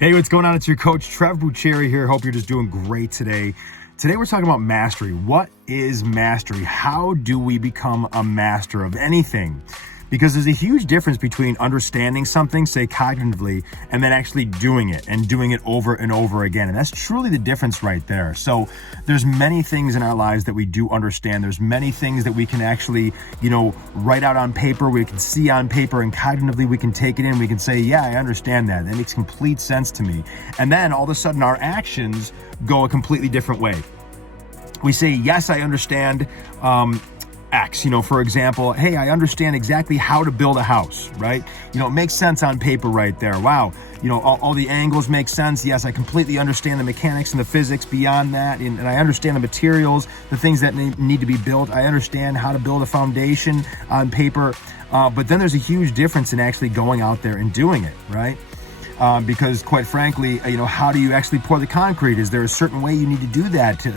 Hey, what's going on? It's your coach, Trev Bucheri here. Hope you're just doing great today. Today, we're talking about mastery. What is mastery? How do we become a master of anything? Because there's a huge difference between understanding something, say cognitively, and then actually doing it and doing it over and over again. And that's truly the difference right there. So there's many things in our lives that we do understand. There's many things that we can actually, write out on paper, we can see on paper, and cognitively we can take it in. We can say, yeah, I understand that. That makes complete sense to me. And then all of a sudden our actions go a completely different way. We say, yes, I understand, X, for example, hey, I understand exactly how to build a house, right? It makes sense on paper right there. Wow. All the angles make sense. Yes, I completely understand the mechanics and the physics beyond that. And I understand the materials, the things that need to be built. I understand how to build a foundation on paper. But then there's a huge difference in actually going out there and doing it, right? Because quite frankly, how do you actually pour the concrete? Is there a certain way you need to do that? Is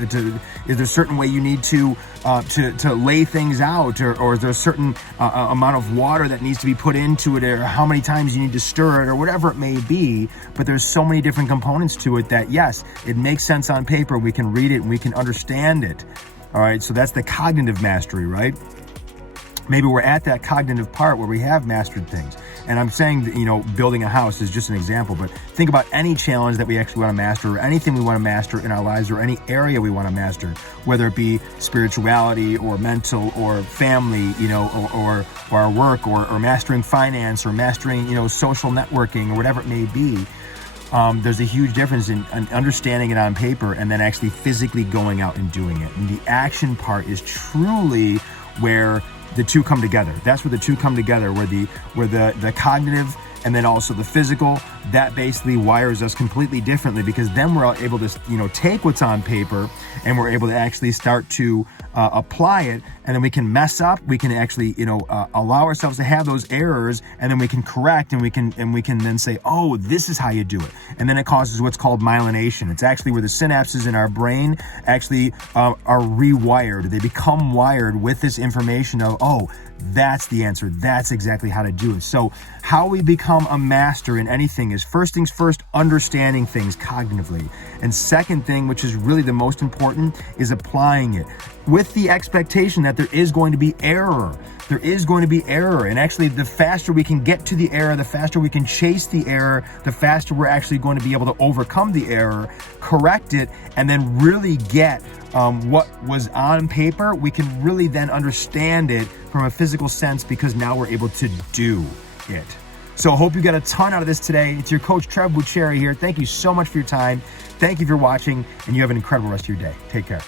there a certain way you need to lay things out, or is there a certain amount of water that needs to be put into it, or how many times you need to stir it, or whatever it may be? But there's so many different components to it that, yes, it makes sense on paper. We can read it and we can understand it. All right, so that's the cognitive mastery, right? Maybe we're at that cognitive part where we have mastered things. And I'm saying that, building a house is just an example, but think about any challenge that we actually want to master, or anything we want to master in our lives, or any area we want to master, whether it be spirituality or mental or family, or our work, or mastering finance, or mastering, social networking, or whatever it may be. There's a huge difference in understanding it on paper and then actually physically going out and doing it. And the action part is truly where the two come together. That's where the two come together, where the cognitive and then also the physical, that basically wires us completely differently, because then we're able to, take what's on paper and we're able to actually start to apply it, and then we can mess up. We can actually, allow ourselves to have those errors, and then we can correct, and we can then say, oh, this is how you do it. And then it causes what's called myelination. It's actually where the synapses in our brain actually are rewired. They become wired with this information of, oh, that's the answer. That's exactly how to do it. So how we become a master in anything is, first things first, understanding things cognitively. And second thing, which is really the most important, is applying it with the expectation that there is going to be error. There is going to be error. And actually, the faster we can get to the error, the faster we can chase the error, the faster we're actually going to be able to overcome the error, correct it, and then really get what was on paper. We can really then understand it from a physical sense, because now we're able to do it. So I hope you got a ton out of this today. It's your coach, Trev Bucheri here. Thank you so much for your time. Thank you for watching, and you have an incredible rest of your day. Take care.